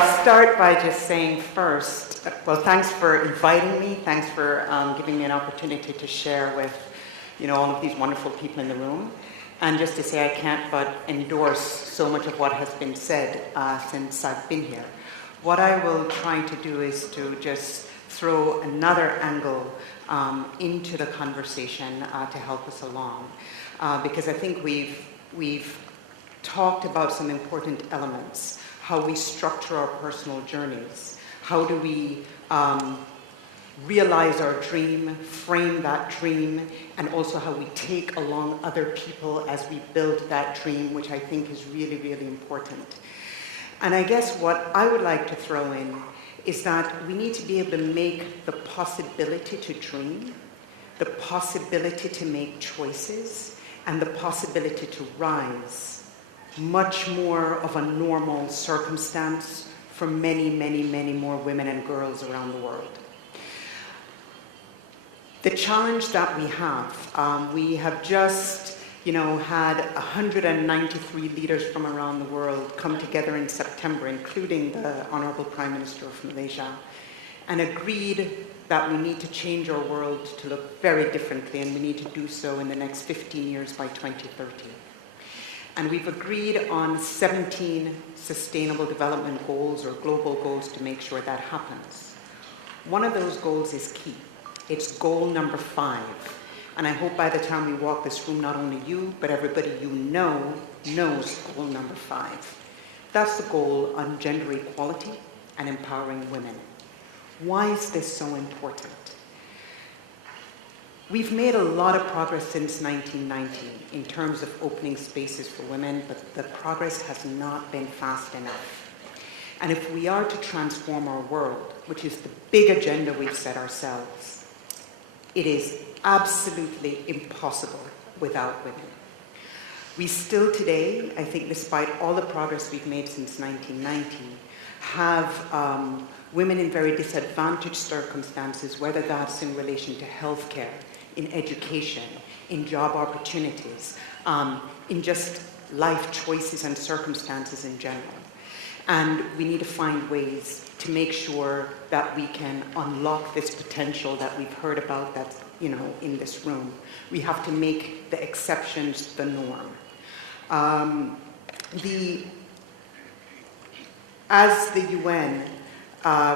I'll start by just saying first, well, thanks for inviting me. Thanks for giving me an opportunity to share with, all of these wonderful people in the room. And just to say I can't but endorse so much of what has been said since I've been here. What I will try to do is to just throw another angle into the conversation to help us along. Because I think we've talked about some important elements, how we structure our personal journeys, how do we realize our dream, frame that dream, and also how we take along other people as we build that dream, which I think is really, really important. And I guess what I would like to throw in is that we need to be able to make the possibility to dream, the possibility to make choices, and the possibility to rise much more of a normal circumstance for many, many, many more women and girls around the world. The challenge that we have just, had 193 leaders from around the world come together in September, including the Honorable Prime Minister of Malaysia, and agreed that we need to change our world to look very differently, and we need to do so in the next 15 years by 2030. And we've agreed on 17 sustainable development goals or global goals to make sure that happens. One of those goals is key. It's goal number 5. And I hope by the time we walk this room, not only you, but everybody you know knows goal number 5. That's the goal on gender equality and empowering women. Why is this so important? We've made a lot of progress since 1990 in terms of opening spaces for women, but the progress has not been fast enough. And if we are to transform our world, which is the big agenda we've set ourselves, it is absolutely impossible without women. We still today, I think despite all the progress we've made since 1990, have women in very disadvantaged circumstances, whether that's in relation to healthcare, in education, in job opportunities, in just life choices and circumstances in general. And we need to find ways to make sure that we can unlock this potential that we've heard about that's, in this room. We have to make the exceptions the norm. As the UN,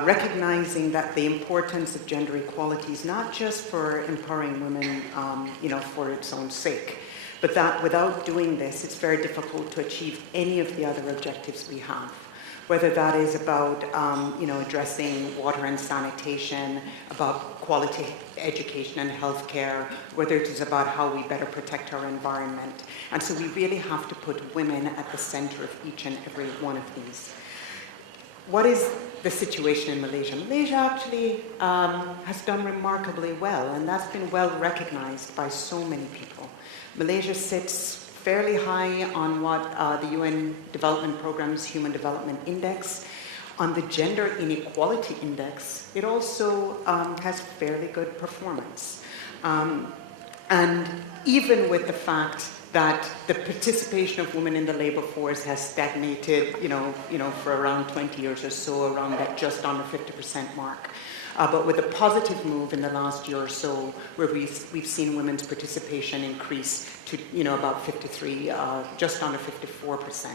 recognizing that the importance of gender equality is not just for empowering women, for its own sake, but that without doing this, it's very difficult to achieve any of the other objectives we have. Whether that is about, addressing water and sanitation, about quality education and healthcare, whether it is about how we better protect our environment. And so we really have to put women at the center of each and every one of these. What is the situation in Malaysia? Malaysia actually has done remarkably well, and that's been well recognized by so many people. Malaysia sits fairly high on what the UN Development Programme's Human Development Index. On the Gender Inequality Index, it also has fairly good performance. And even with the fact that the participation of women in the labor force has stagnated, for around 20 years or so, around that just under 50% mark. But with a positive move in the last year or so, where we've seen women's participation increase to, about 53, just under 54%.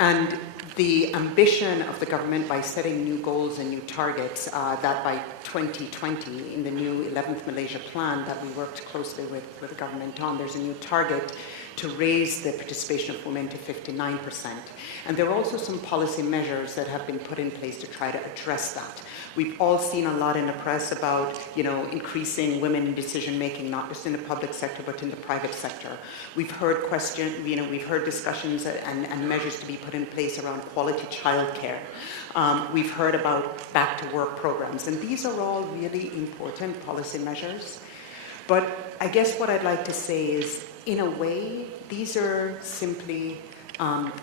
And the ambition of the government by setting new goals and new targets, that by 2020, in the new 11th Malaysia Plan that we worked closely with the government on, there's a new target to raise the participation of women to 59%. And there are also some policy measures that have been put in place to try to address that. We've all seen a lot in the press about, increasing women in decision-making, not just in the public sector, but in the private sector. We've heard we've heard discussions and measures to be put in place around quality childcare. We've heard about back-to-work programs, and these are all really important policy measures. But I guess what I'd like to say is, in a way, these are simply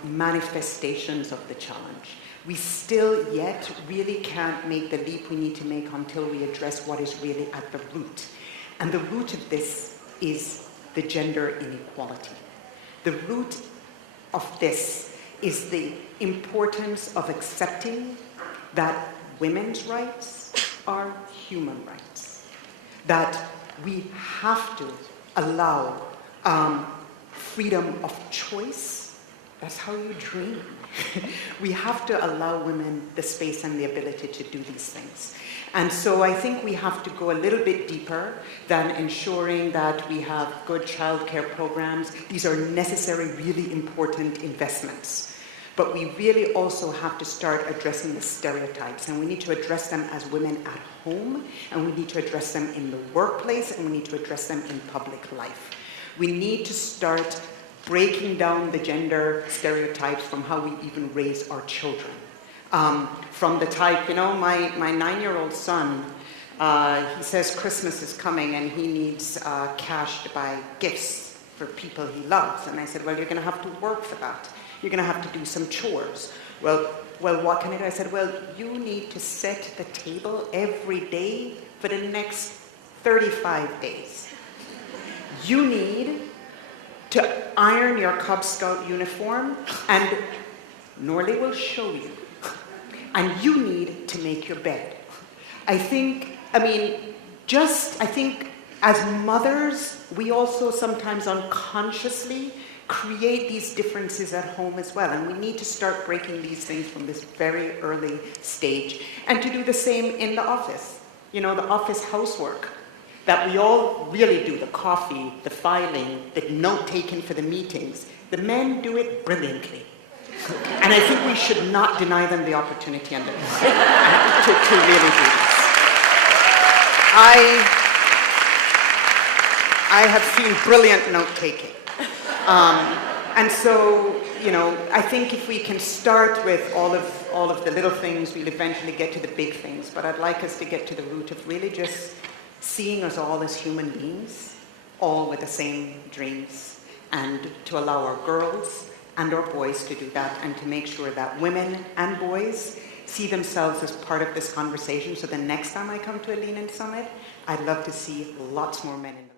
manifestations of the challenge. We still yet really can't make the leap we need to make until we address what is really at the root. And the root of this is the gender inequality. The root of this is the importance of accepting that women's rights are human rights, that we have to allow freedom of choice. That's how you dream. We have to allow women the space and the ability to do these things. And so I think we have to go a little bit deeper than ensuring that we have good childcare programs. These are necessary, really important investments. But we really also have to start addressing the stereotypes, and we need to address them as women at home, and we need to address them in the workplace, and we need to address them in public life. We need to start breaking down the gender stereotypes from how we even raise our children. From the type, my 9-year-old son, he says Christmas is coming and he needs cash to buy gifts for people he loves. And I said, well, you're going to have to work for that. You're going to have to do some chores. Well, what can I do? I said, well, you need to set the table every day for the next 35 days. You need to iron your Cub Scout uniform, and Norley will show you. And you need to make your bed. I think as mothers, we also sometimes unconsciously create these differences at home as well. And we need to start breaking these things from this very early stage. And to do the same in the office. The office housework that we all really do, the coffee, the filing, the note-taking for the meetings. The men do it brilliantly. And I think we should not deny them the opportunity to really do this. I have seen brilliant note-taking. And so, I think if we can start with all of the little things, we'll eventually get to the big things. But I'd like us to get to the root of really just seeing us all as human beings, all with the same dreams, and to allow our girls and our boys to do that, and to make sure that women and boys see themselves as part of this conversation. So the next time I come to a Lean In Summit, I'd love to see lots more men in the